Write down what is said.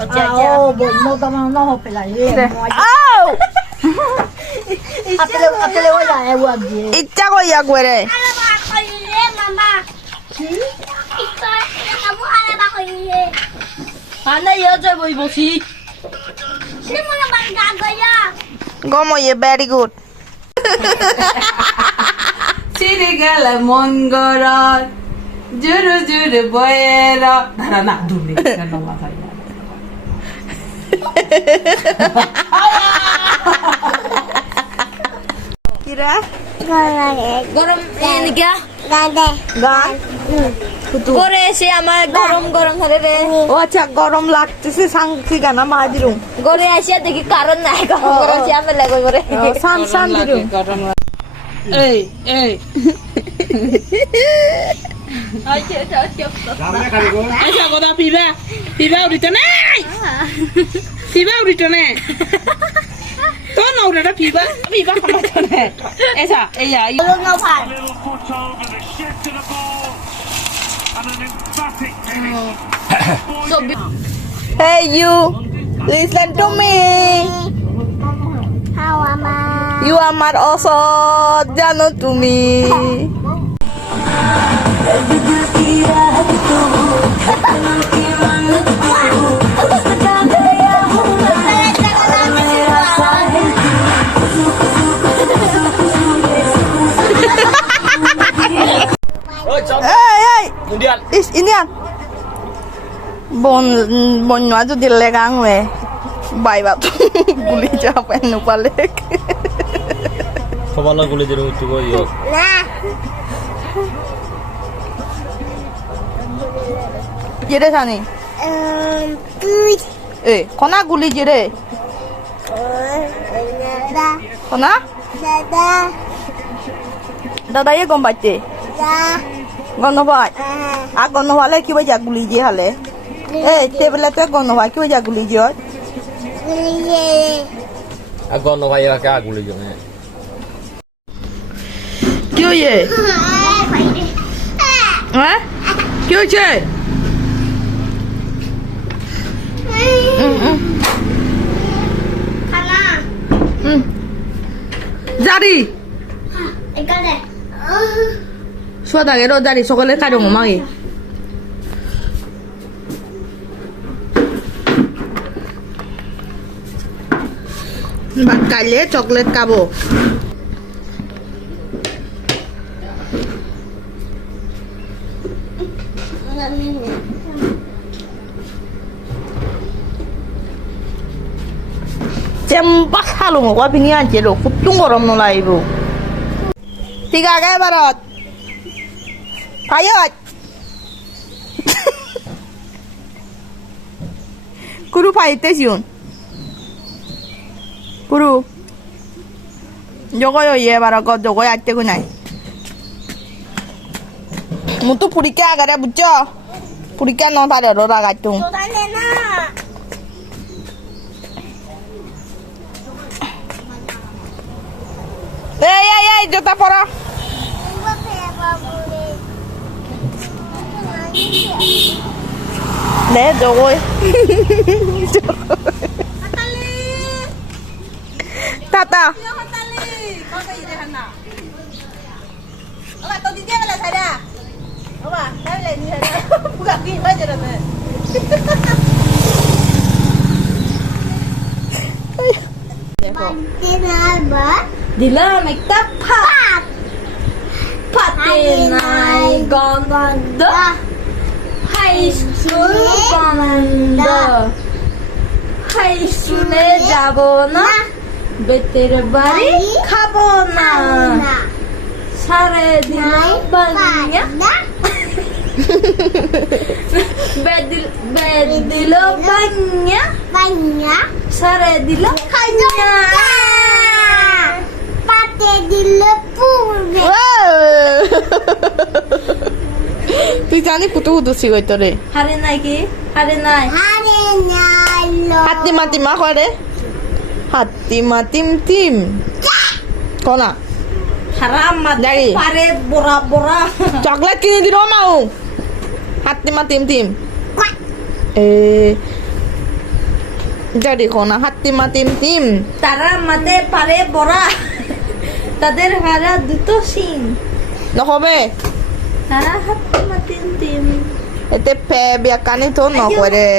Mau tama na ho pela. আও Atele wala e wagi. ইচ্ছা কইয়া করে Alaba koile mama. Ito kamu alaba koile. Ana yo je boi bosi. Sino mo naman gagaya? গময়ে very good চিরে গেল মঙ্গরাত জুরু জুরু বয়েরা ধারা না ডুবে কেন মাথায় কিরা গরম এদিকে গান করে এসে আমার গরম গরম ধরে রে ও আচ্ছা গরম লাগতেছে সাংসি গানা মা দিরুম গড়ে আসে দেখি কারণ নাই গরম গরম চেপে লাগবে করে সান সান দিরুম এই এই আচ্ছা কথা পিবা পিবা উড়িত নাই পিবা উড়িত নাই তো নৌরাটা পিবা পিবা খামাত নাই এসা এইয়া Tulong pa. Little foot over the shift to the ball. And an emphatic finish. Hey you, listen to me. Hawa ma. You are my also জানো তুমি এই এই ইস ইন্ডিয়ান বন্য যদি লেগাং মে বাইবা গুলি যাবে নুপালে Kepala kulit jeruk itu boyo. jere sani eh kona guli jere kona dada ye gom batte gono bai a gono wale ki ba jaguli je hale eh tebele te gono wa ki ba jaguli je Aku no vaya ke aku kulit jeruk. কি হয়ে হ্যাঁ কি হয়েছে Kana. জারি Ikaw de. 수하다게로 자리 소kol에 가령 오마이 막갈래 초콜릿 까보 잼박 살로 먹어 비니 안 제로 굽tung 거럼 놀아 이거 tiga cái barat ayo kuru paite siun kuru jogoyo ye barako jogoy atte kunai mutu purike agare bucco purike no tare ro ragatung Dale na. ei jota pora để jogoy tata দিলাম একটা ভাত ভাতে নাই গন্ধ high school বন্ধ high স্কুলে যাব না বেতের বাড়ি খাবো না সারে দিল বানিয়া বেদ দিল বানিয়া সারে দিল খাইয়া Pate dilepurbe. তুই জানি কুতু কুতু সিগই তোরে হারে নাই কি হারে নাই Hare nalo. হাতি মাতি মা করে হাতি মাতিম তিম কনা হারাম Dari. পারে বড়া বড়া চকলেট কিনে দিল মাও হাতি মাতিম তিম এ Jadi kona hati matim tim. তারা মাতে পারে বড়া তাদের হারা দুটো সিং Nokobe. তারা হাতে মাতিন team Ete pe biakani to no kore.